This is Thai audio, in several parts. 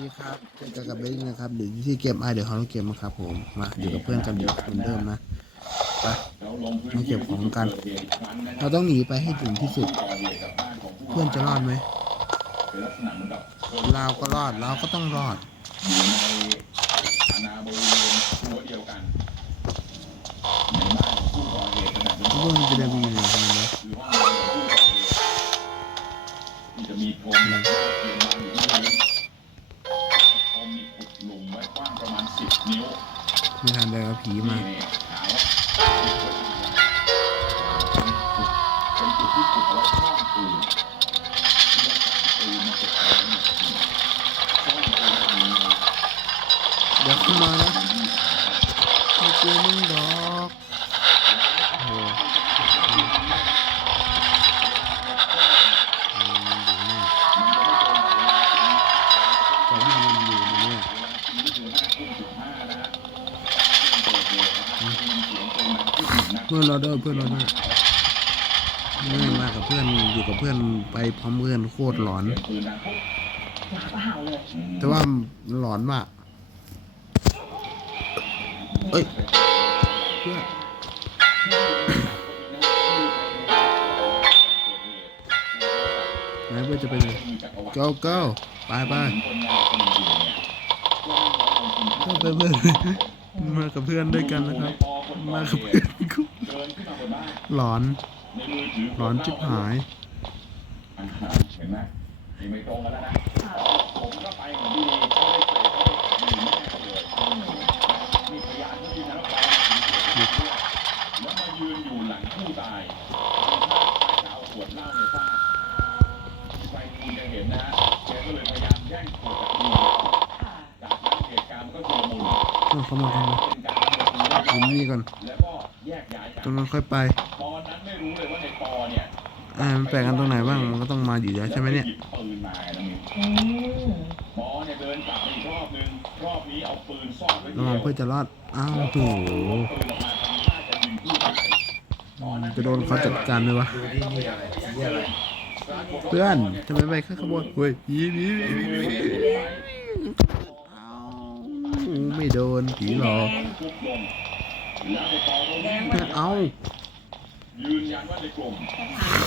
ดีครับเจอกันกับเบนนะครับอยู่ที่เกมไอเดี๋ยวเขาเกมนะครับผมมาอยู่กับเพื่อนกันเยอะเหมือนเดิมนะไปมาเก็บของกัน เราต้องหนีไปให้ถึงที่สุด เพื่อนจะรอดไหมเราก็รอดเราก็ต้องรอดอยู่ในอาณาบริเวณตัวเดียวกันในบ้านของผู้ก่อเหตุขนาดนี้พวมันจะได้มีอยู่ไมนะคือห้องนอนของผู้ก่อเหตุที่จะมีโคม ไม่ทันเลยผีมาเป็นจุดที่ขุดเอาไว้ซ่อนปืนแล้วปืนมันจะเอาไว้เนี่ยซ่อนปืนแบบนี้นะ เดี๋ยวขึ้นมานะไม่เจอมึงดอกโอ้โหอืมมันอยู่นี่แต่ว่ามันอยู่ในนี้เพื่อนเรา ด้วยเพื่อนเราด้วยไม่มากับเพื่อนอยู่กับเพื่อนไปพร้อมเพื่อนโคตรหลอน แต่ว่าหลอนมากเอ้ยเพื่อนไหนเพื่อนจะไปไหน go go ไปไปก็ไปเพื่อนมากับเพื่อนด้วยกันนะครับ มากับเพื่อน หลอน หลอนจิบหายเห็นไหมนี่ไม่ตรงกันแล้วนะค่ะผมก็ไปเหมือนดีๆเขาได้เตะเขาได้หนีแม่เขาเลยมีพยานที่ยืนยันว่าไปแล้วมายืนอยู่หลังผู้ตายทำท่าคล้ายจะเอาขวดเหล้าในฟาดไปคุณจะเห็นนะแกก็เลยพยายามแย่งขวดจากมือค่ะจากนั้นเหตุการณ์มันก็ชุลมุนเอาเข้ามาเข้ามาเป็นการดำเนินคดีผมนี่ก่อนแล้วก็แยกย้ายกัตรงนั้นค่อยไปตอนนั้นไม่ รู้เลยว่าในปอเนี่ยอ่ามันแปลกกันตรงไหนบ้าง มันก็ต้องมาอยู่แล้วใช่ไหมเนี่ยหยิบปืนมาน้องมิวอืมปอเนี่ยเดินกลับไปอีกรอบนึงรอบนี้เอาปืนซ่อนไว้ระเดีวังยวเพื่อจะรอด อ้าวโถปืนออกมาทำท่าจะยิงผู้ตายตอนนั้นจะโดนเขาจัดการไหมวะปรากฏว่าเพื่อนทำไมไปข้างขบวนเฮ้ยผีผีผีผีผีอ้าวไม่โดนผีหลอกทุบลงแล้วในปอก็วิ่งเพื่อนเอา ยืนยันว่าในกลุ่ม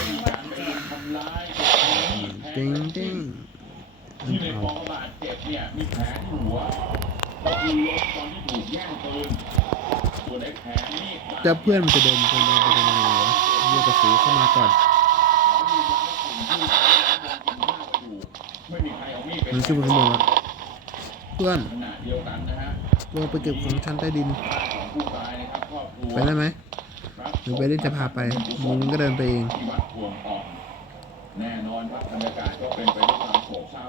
มีการไปรุมทำร้ายเด็กคนนี้แทเด้งงเด้งที่ในปอบาดเจ็บเนี่ยมีแผลที่หัวก็คือล้มตอนที่ถูกแย่งปืนส่วนไอ้แผลนี่แต่เพื่อนมันจะโดนคนโดนไปโดนยังไงวะเรียกกระสือเข้ามาก่อนม่มีใครเอมันขึ้นไปข้าเพื่อนเดียวกันนะฮะลงไปเก็บของชั้นใต้ดิน ไปได้ไหม หรือไปได้จะพาไปมึงก็เดินไปเองที่วัดพวงทองแน่นอนครับบรรยากาศก็เป็นไปด้วยความโศกเศร้า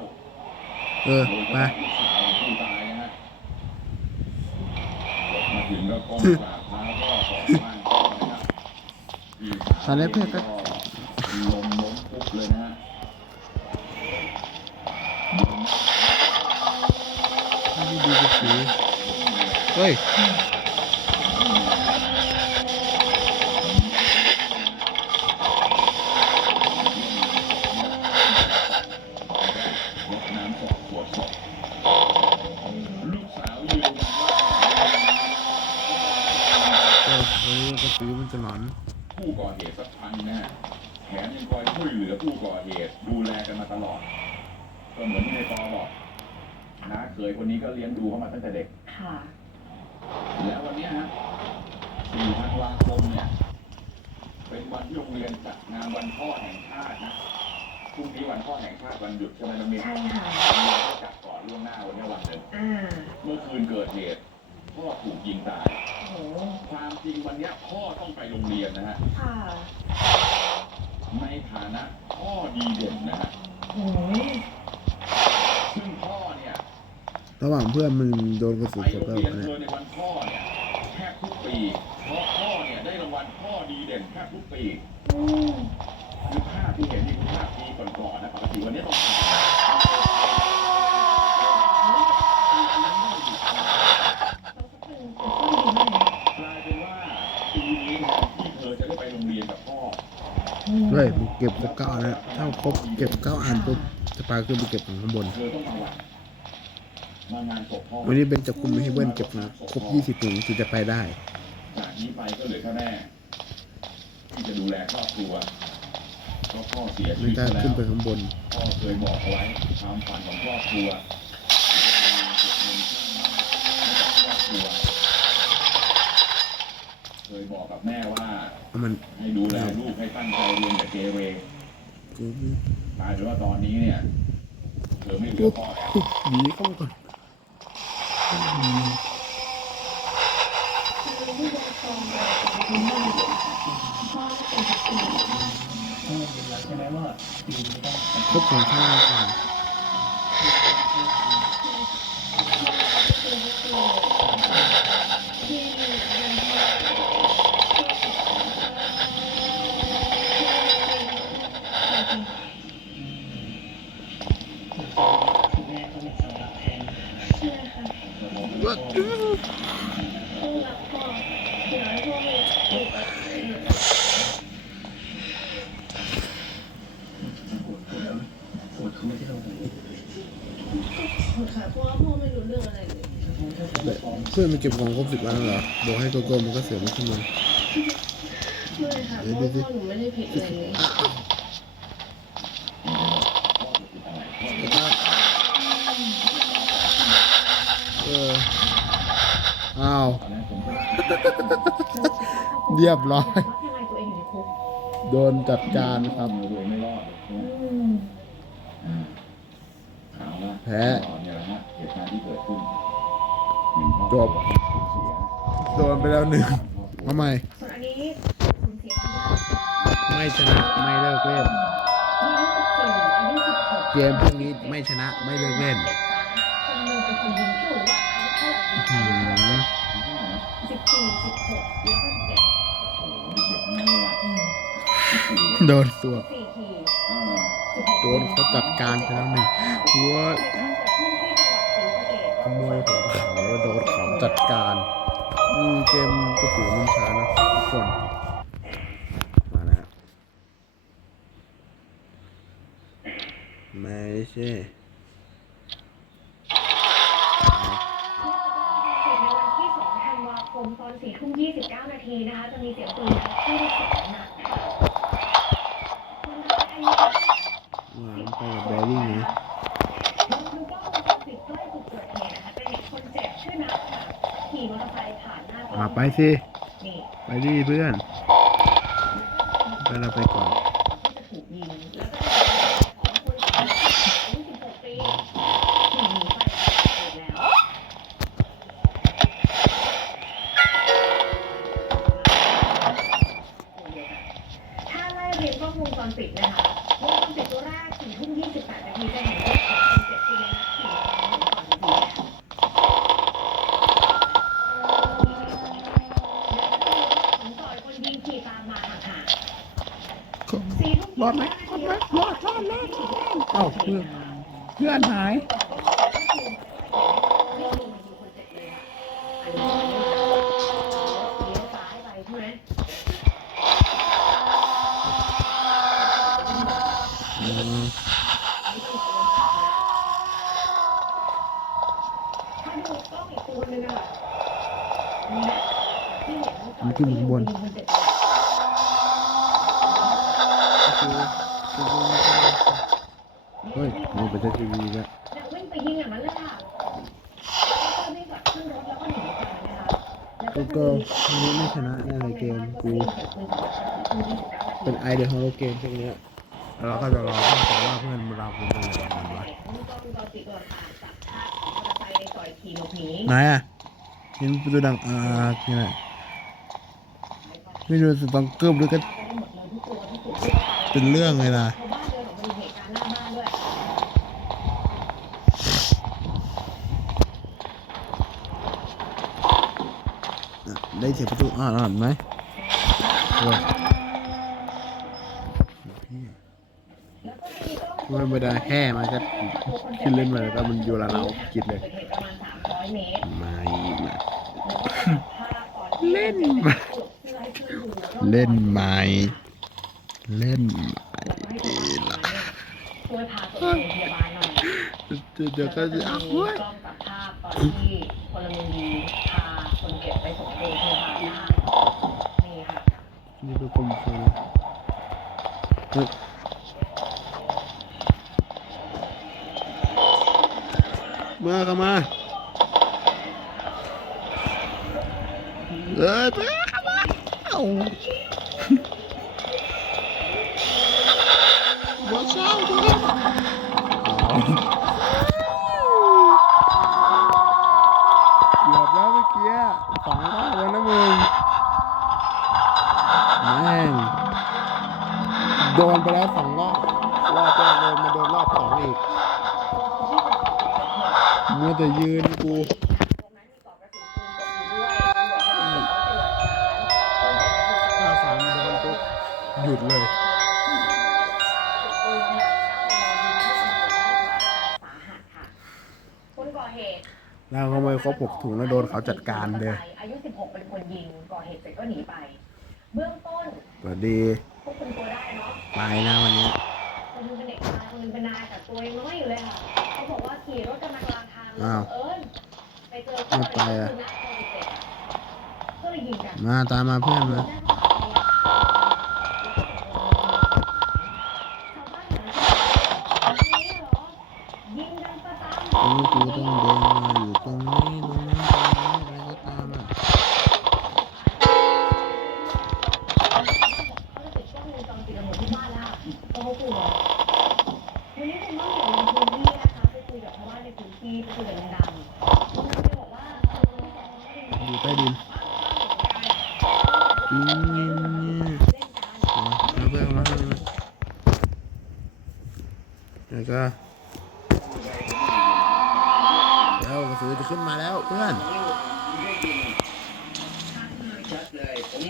เออโดยเฉไปพาะลูกสาวของผู้ตายนะฮะมาถึงก็ก้มกราบเท้าพ่อของบ้านพ่อนะครับพี่สาวตอนแรกเพื่อนก็ล้มล้มปุ๊บเลยนะฮะไม่ได้ดูกระสือเฮ้ย รดน้ำศพตรวจศพลูกสาวยืนยันว่า เออเฮ้ยกระสือมันจะหลอน ผู้ก่อเหตุสักครั้งนะฮะแถมยังคอยช่วยเหลือ ผู้ก่อเหตุดูแลกันมาตลอด ก็เหมือนที่ในปอบอกน้าเคยคนนี้ก็เลี้ยงดูเขามาตั้งแต่เด็ก ค่ะ แล้ววันเนี้ยฮะ4ธันวาคมเนี่ย เป็นวันที่โรงเรียนจัดงานวันพ่อแห่งชาตินะ พรุ่งนี้วันพ่อแห่งชาติวันหยุดใช่ไหมน้องมิ้นใช่ค่ะโรงเรียนก็จัดก่อนล่วงหน้าวันเนี้ยวันหนึ่ง อ่า เมื่อคืนเกิดเหตุพ่อถูกยิงตายโหความจริงวันเนี้ยพ่อต้องไปโรงเรียนนะฮะ ค่ะ ในฐานะพ่อดีเด่นนะฮะโหยซึ่งพ่อเนี่ยระหว่างเพื่อนมึงโดนกระสืไปอโรตงบแล้วเรียนเนี่ยเธอในวันพ่อเนี่ยแทบทุกปีเพราะพ่อเนี่ยได้รางวัลพ่อดีเด่นแทบทุกปีอืมคือภาพที่เห็นนี่คือภาพปีก่อนๆนะปกติวันนี้ต้องถ่ายอันนั้นไม่อยู่ เราก็เป็นเป็นข้อดีมากเลย กลายเป็นว่าปีนี้แทนที่เธอจะได้ไปโรงเรียนกับพ่อ อืมเฮ้ยมึงเก็บครบเก้าแล้วถ้าครบเก็บเก้าอันปุ๊บจะปาขึ้นไปเก็บของข้างบนเธอต้องมาวัดมางานศพพ่อวันนี้เป็นจะคุมไม่ให้เบิ้ลเก็บมาครบ20ถุงถึงจะไปได้จากนี้ไปก็เหลือแค่แม่ที่จะดูแลครอบครัวเพราะพ่อเสียชีไม่วิตกล้าไปแล้ขึ้นวไปข้างบนพ่อเคยบอกเอาไว้ความฝันของครอบครัวเก็บเงินสร้างบ้านให้กับครอบครัว เคยบอกกับแม่ว่า มันให้ดูแลลูกให้ตั้งใจเรียนแต่เกเรกูกลายเป็นว่าตอนนี้เนี่ยเธอไม่เหลือพ่อแล้วหนีเข้ามาก่อนคือที่วงกลมเนี่ยเป็นบ้าน เพื่อนมันเก็บของครบสิบล้วเหรอ บอกให้โกโก้มันก็เสียไม่ขึ้นมาไม่ค่ะเพราะว่อหนูไม่ได้ผิดอะไรเลยเออ เรียบร้อยว่าทำไมตัวเองอยู่ในคุกโดนจัดการครับ รวยไม่รอดเลยใช่ไหมอืมเอาละแพ้ เนี่ยแหละฮะเหตุการณ์ที่เกิดขึ้นหนึ่งครอบจบ ครัวสูญเสีย โดนไปแล้วหนึ่งทำไม ส่วนอันนี้สูญเสียที่ได้ไม่ชนะไม่เลิกเล่น อายุ14อายุ16เกมพวกนี้ไม่ชนะไม่เลิกเล่น คนหนึ่งเป็นคนยิงพี่หนูว่าอายุเท่าไหร่ อื้อหือสิบสี่สิบหกแล้วก็สิบเจ็ดโอ้โหเด็กๆนั่นแหละอืมโดนสวบสี่ทีเออสิบหกโดนเขาจัดการไปแล้วหนึ่งหัวเหตุการณ์เกิดขึ้นที่จังหวัดศรีสะเกษขโมยของเขาแล้วโดนเขาจัดการอืมเกมก็ถือว่ามันช้านะทุกคนมาแล้วไม่ใช่ เหตุในวันที่สองธันวาคมตอนสี่ทุ่มยี่สิบเก้านาทีนะคะ จะมีเสียงปืนดังขึ้นสองนัดค่ะคนร้ายอายุ ว่ามันไปกับแบริ่งนะ ลองดูกล้องวงจรปิดใกล้จุดเกิดเหตุนะคะจะเห็นคนเจ็บชื่อนัทค่ะขี่ม อเตอร์ไซค์ผ่านหน้ากล้องอ่าไปสินี่ไปดิเพื่อน ไปเราไปก่อน มันขึ้นข้างบนก็คือคือเฮ้ยมันเป็นทีวีแล้ววิ่งไปยิงอย่างนั้นเลยค่ะแล้วก็วิ่งกลับขึ้นรถแล้วก็หนีไปนะคะแล้วก็ก็วันนี้ไม่ชนะแน่ในเกมกูเป็นไอเดียของเราเกมพวกเนี้ยแล้วเราก็จะรอเพื่อนแต่ว่าเพื่อนเราเป็นอะไรกับมันวะต้องรอติดตัวค่ะจับภาพมอเตอร์ไซค์ในซอยขี่หลบหนีไหนอะเห็นประตูดังอ่านี่แหละ ไม่รู้จะต้องเกิบหรือก็เป็นเรื่องเลยนะชาวบ้านเดินออกมาดูเหตุการณ์หน้าบ้านด้วยอะได้เสียงประตูอ่าอ่านไหมโอ้ยแล้วก็มีกล้องมันไม่ได้แห่มันก็ขึ้นเล่นมาแล้วก็มันอยู่ละเราคิดเลยกิดเหตุประมาณ300เมตรไม่มาแล้วก็จับภาพตอนที่เล่นจ็บมา เล่นไหมเล่นไหมแล้วก็ให้ทางเนี่ยช่วยพาตัวเองโรงพยาบาลหน่อยเดี๋ยวก็จะอ้าวเฮ้ยกล้องจับภาพตอนที่พลเมืองดีพาคนเจ็บไปส่งโรงพยาบาลได้นี่ค่ะนี่ดูกลมไฟเลยเฮ้ยมาเข้ามาเอ้ยมาเข้ามาเอ้าบ่เช้าด้วยอ๋อเกือบแล้วเมื่อกี้สองรอบแล้วนะมึง แม่ง โดนไปแล้วสองรอบรอบแรกโดนมาโดนรอบสองอีกมัวแต่ยืนกูตรงนั้นมีปลอกกระสุนปืนตกอยู่ด้วยตำรวจเขาก็เลยบอกว่าเป็นหลักฐานคนเจ็บไปถูกจับถ้าสามโดนปุ๊บหยุดเลยปืนขนาด9มมเข้าลำตัวด้านขวาสาหัสค่ะคนก่อเหตุแล้วขโมยครบหกถุงแล้วโดนเขาจัดการเลยอายุ 16 เป็นคนยิงก่อเหตุเสร็จก็หนีไป เบื้องต้นสวัสดีควบคุมตัว ได้เนาะไปนะวันนี้คนหนึงเป็นเด็กชายคนหนึงเป็นนายแต่ตัวยังน้อยอยู่เลยค่ะเขาบอกว่าขี่รถกำลังกลางทางแล้วอ้าวเอิญไปเจอไม่ไปอะคือนักโควิดเจ็ดก็เลยยิงกันมาตามมาเพื่อนมาชาวบ้านแถวนั้นก็บอกว่ายิงกันประจำ ตรงนี้กูต้องเดินมาอยู่ตรงนี้ตรง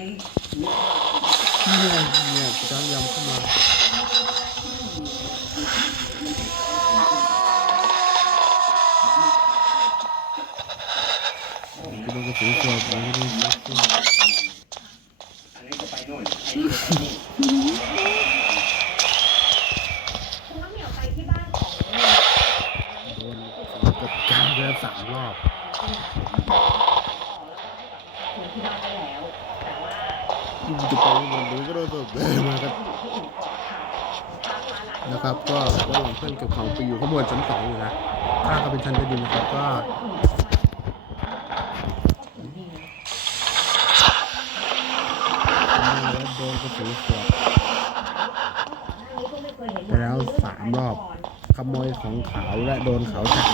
เลยผมเนี่ยเนี่ยจ้างยำเข้ามากูโดนกระสือสวบกูโดนกระสือสวบ อันนี้ก็ไปโน่นอันนี้ก็ไปนี่ คุณน้ำเหมียวไปที่บ้านของ โดนกดกลางไปแล้วสามรอบ ถึงที่บ้านได้แล้ว แต่ว่า กูจะไปบนดูก็โดนสวบเลยมากัน อยู่ที่อื่นก่อนค่ะทางร้าน นะครับ ก็ระหว่างเพื่อนเก็บของไปอยู่ข้างบนชั้นสองอยู่นะถ้าเขาเป็นชั้นใต้ดินนะครับก็ แล้วโดนกระสือขวดไปแล้วสามรอบขโมยของเขาและโดนเขาจับ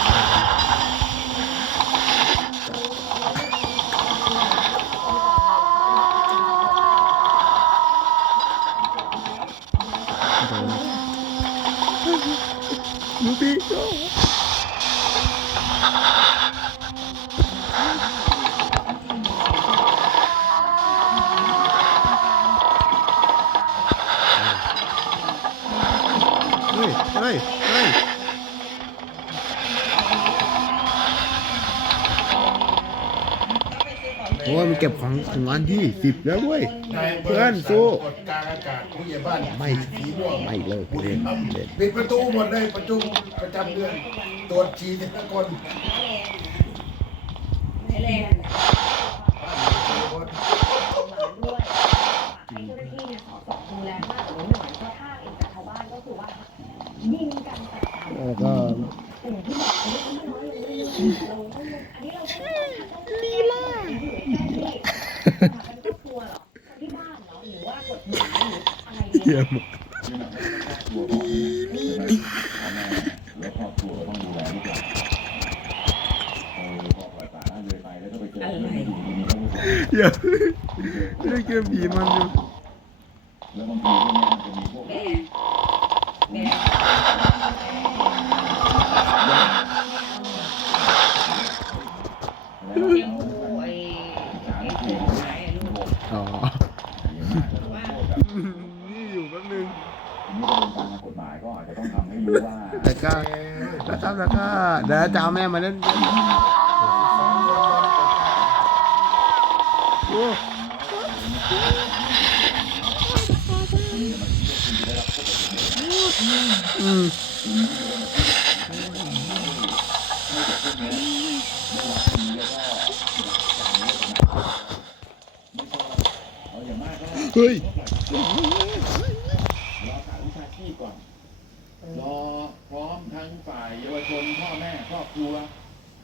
โอ้ยมันเก็บของของอันที่สิบแล้วเว้ย เพื่อนสู้กดกลางอากาศผู้ใหญ่บ้านไม่ไม่เลิกเล่นเล่นปิดประตูหมดเลยประชุมประจำเดือนตรวจฉี่ทีละคนไม่เล่น ยี่ยมเรื่องเกมผีมันอยู่แล้วบางทีเรื่องนี้มันจะมีพวกแล้วยังเอาโอ้ยสารไอ้ที่เสือถูกหายลูกอ๋ออย่างมากก็ต้องโทษแบบนี่อยู่แป๊บนึงนี่กระบวนการทางกฎหมายก็อาจจะต้องทำให้รู้ว่าแต่ก็แล้วครับแล้วก็เดี๋ยวจะเอาแม่มาเล่นโเฮ้ยรอสารวิชาชีพก่อน รอพร้อมทั้งฝ่ายเยาวชนพ่อแม่ครอบครัว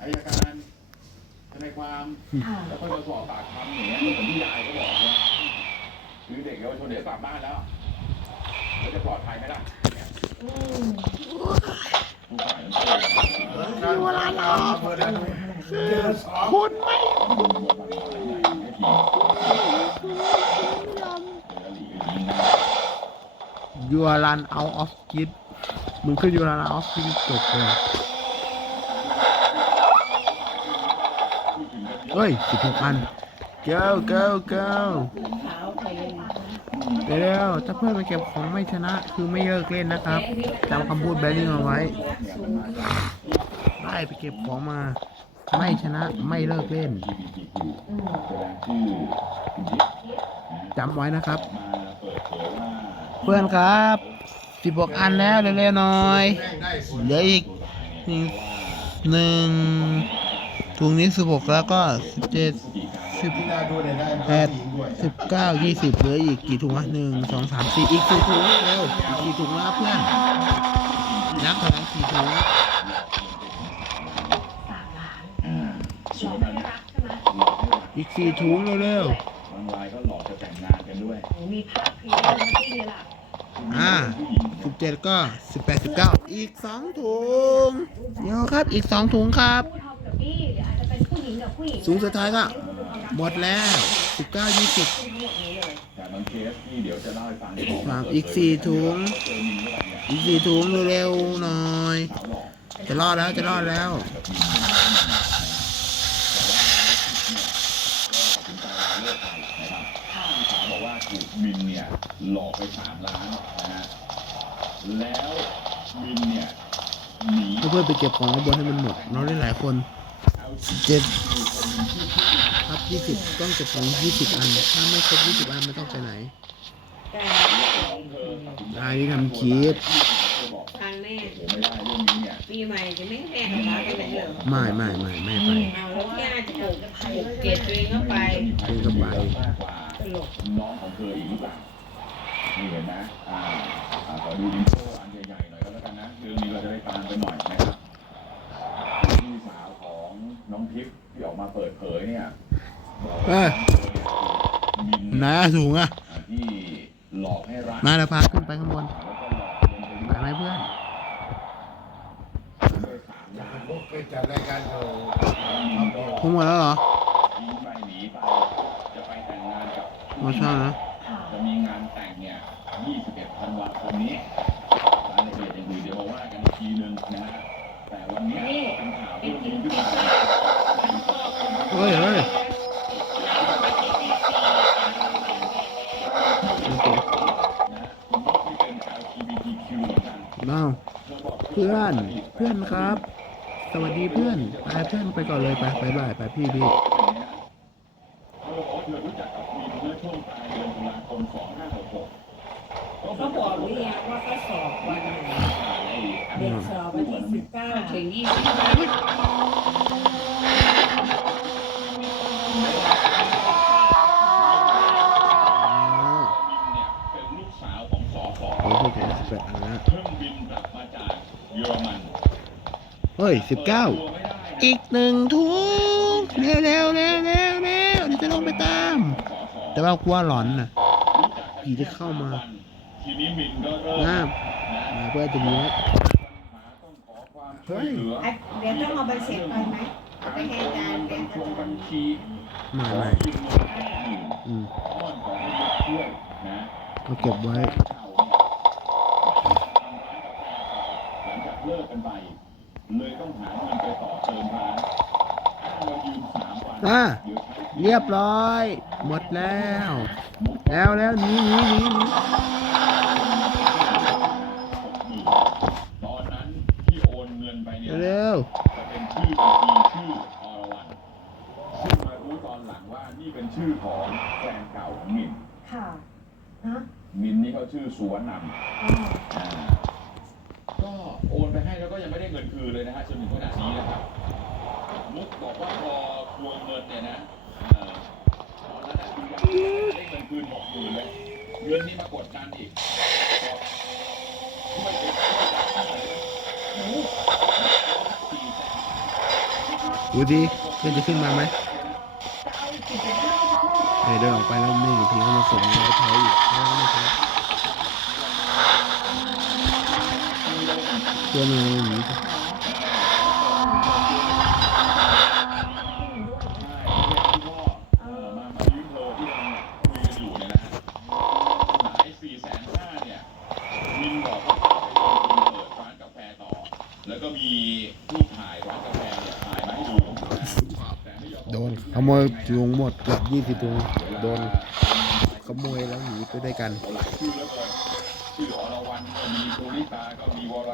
อายการทนายความแล้วก็จะสอบปากคำอย่างเงี้ยเหมือนที่ยายเขาบอกนะคือเด็กเยาวชนเดี๋ยวกลับบ้านแล้วแล้วจะปลอดภัยไหมล่ะ คนไม่ยูรันเอาออฟกิดมึงขึ้นยูรันเอาออฟกิดจบเลยเฮ้ยสิบหกอัน go go go เร็วถ้าเพื่อนมาเก็บของไม่ชนะ คือไม่เลิกเล่นนะครับจำคำพูดแบลลิงเอาไว้ได้ไปเก็บของมา ไม่ชนะไม่เลิกเล่นจำไว้นะครับ เพื่อนครับสิบหกอันแล้วเร็วๆหน่อยเหลืออีกหนึ่งหนึ่งถุงนี้สิบหกแล้วก็สิบเจ็ด สิบที่น่าดูเนี่ยได้แปดสิบเก้ายี่สิบเหลืออีกกี่ถุงวะหนึ่งสองสามสี่อีกสี่ถุงเร็วอีกสี่ถุงแล้วเพื่อนนับถอยหลังสี่ถุงสามล้านหลอกให้รักใช่ไหมอีกสี่ถุงเร็วบางรายก็หลอกจะแต่งงานกันด้วยโอ้มีภาพพรีเวดดิ้งเลยล่ะๆอ่าสิบเจ็ดก็สิบแปดสิบเก้าอีกสองถุงเดี๋ยวครับอีกสองถุงครับ ผู้ทอมกับบี้เดี๋ยวอาจจะเป็นผู้หญิงกับผู้หญิงสูงสุดท้ายก็ หมดแล้วสิบเก้ายี่สิบทั้งหมดนี้เลยแต่บางเคสที่เดี๋ยวจะเล่าให้ฟังฝากอีกสี่ถุงเจอมินเข้าไปเนี่ยอีกสี่ถุงเร็วๆหน่อยสาวหลอกจะรอดแล้วจะรอดแล้วกับมินเนี่ยแต่ว่าก็ตัดสินใจเลิกไปนะครับพี่สาวบอกว่าถูกมินเนี่ยหลอกไปสามล้านนะฮะแล้วมินเนี่ยหนีเพื่อนๆไปเก็บของข้างบนให้มันหมดเราได้หลายคน เจ็ดครับยี่สิบต้องเก็บของยี่สิบอัน ถ้าไม่ครบยี่สิบอันไม่ต้องไปไหนรายที่ทำคลิปทางแม่ผมไม่ได้เรื่องนี้เนี่ยปีใหม่จะไม่ให้แม่กับพาไปไหนเหรอไม่ไม่ไม่ไม่ไปเอาแล้วย่าจะปลูกปลูกเกตตัวเองก็ไปเองก็ไปมากกว่าตลกน้องของเธออีกหรือเปล่านี่เห็นไหมอ่าอ่าขอดูดินโซ่อันใหญ่ๆหน่อยก็แล้วกันนะเรื่องนี้เราจะได้ตามไปหน่อยนะครับพี่สาวของ น้องทิพย์ที่ออกมาเปิดเผยเนี่ยบอกเอว่าอมินไหนาสูงอะอ่าที่หลอกให้รักมาแล้วพาขึ้นไปข้างบน แล้วก็หลอกเงินไปไปไหมเพื่อน ด้วยสามล้านพวกไปจัดรายการโชว์มินก็คงหมดแล้วเหรอ ทิ้งไปหนีไปจะไปแต่งงานกับมาช่างนะ ฮ้ยเฮ้ยนะคุณพ่อที่เป็น LGBTQ เหมือนกันเมาเธอบอกเพื่อนเพื่อนครับ สวัสดีเพื่อนไปเพื่อนไปก่อนเลยไปไปบายไปพี่พี่เธอบอกว่าเธอรู้จักกับมีเมื่อช่วงปลายเดือนตุลาคม2566เขาบอกหรือยังว่าเขาสอบวันไหนเด็กสอบวันที่สิบเก้าถึงยี่สิบห้า 19 อีกหนึ่งทุกเร็วเร็วเร็วเร็วเร็วเดี๋ยวจะลงไปตาม แต่ว่ากลัวหลอนนะผีจะเข้ามาน้ามาเพื่อจะมีนะเฮ้ยเดี๋ยวต้องเอาใบเสร็จไปไหมไปให้อารเป็นอาจารย์มาใม่อืเาเก็บไว้เลิกกันไป ต้องหาเงินไปต่อเติมร้านอ้างว่ายืมสามวันอะเดี๋ยวใช้เรียบร้อย หมดแล้ว แล้วแล้วหนีหนีหนีหนีตอนนั้นที่โอนเงินไปเนี่ย เร็วจะเป็นชื่อบัญชีชื่ออรวรรณซึ่งมารู้ตอนหลังว่านี่เป็นชื่อของแฟนเก่าของมิน ค่ะนะมินนี่เขาชื่อสุวรรณนอ๋อำอ่า ก็โอนไปให้แล้วก็ยังไม่ได้เงินคืนเลยนะฮะจนถึงขนาดนี้นะครับ มุกบอกว่าพอทวงเงินเนี่ยนะตอนนั้นน่ะคุณยายได้เงินคืนหกหมื่นเลยเงินนี่มากดดันอีกบอกช่วยไปช่วยกันหน่อยนะดูดิเพื่อนจะขึ้นมาไหมเฮ้ยเดินออกไปแล้วไม่กี่ทีเขามาส่งเราก็แพ้อีก ต่อแล้วก็มีรูปถ่ายร้านกาแฟเนี่ยถ่ายมาให้ดูนะแต่ไม่ยอมโดนขโมยถุงหมดเกือบยี่สิบถุงโดนขโมยแล้วหนีไปด้วยกัน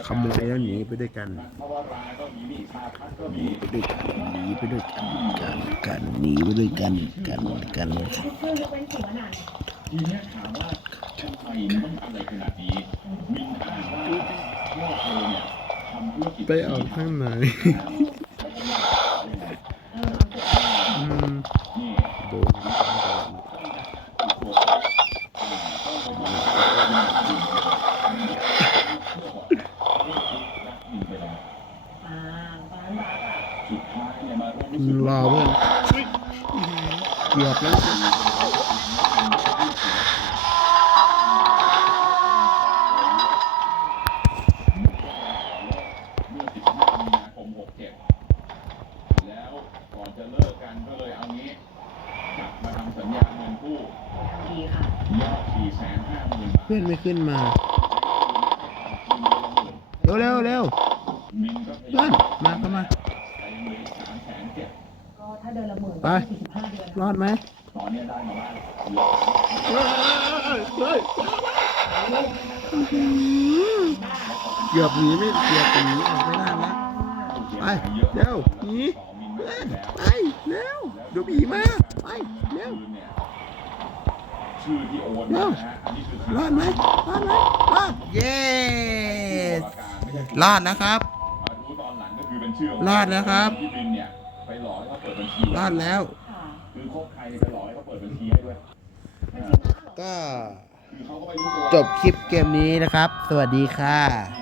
ขโมยแล้วหนีไปด้วยกันพวราก็มีนิชาพัฒน์ก็มีไปด้วยกันหนีไปด้วยกันกันกันหนีไปด้วยกันกันกันทุกเรื่องยกเว้นสีวันนั้นทีเนี้ยถามว่าทำไมมันต้องทำอะไรขนาดนี้มินอ้างว่าพ่อเธอเนี่ยทำธุรกิจไปเอาข้างไหน เออเอาเถอะ อืม นี่ โดน อ่าตอนนั้นรักอะ สุดท้ายเนี่ยมารู้สึก รอเพื่อน เกื ถ้าเดือนละหมื่นไปก็สี่สิบห้าเดือนรอดไหมตอนเนี้ยได้มาบ้างเหลือเฮ้ยเกือบหนีไม่เกือบหนีออกไม่ได้แล้วไปเร็วหนีเพื่อนไปเร็วเดี๋ยวผีมาไปเร็วชื่อที่โอนมานะฮะอันนี้คือรอดไหมรอดไหมรอดเย้รอดนะครับมารู้ตอนหลังก็คือเป็นชื่อของรอดแล้วครับ ที่บินเนี่ยไปหล อกให้เขาเปิดบัญชีรอดแล้วค่ะคือคบใครไปหลอกให้เขาเปิดบัญชีให้ด้วยมันจริงนะเหรอก็คือเขาก็ไม่รู้ตัวจบคลิปเกมนี้นะครับ สวัสดีค่ะที่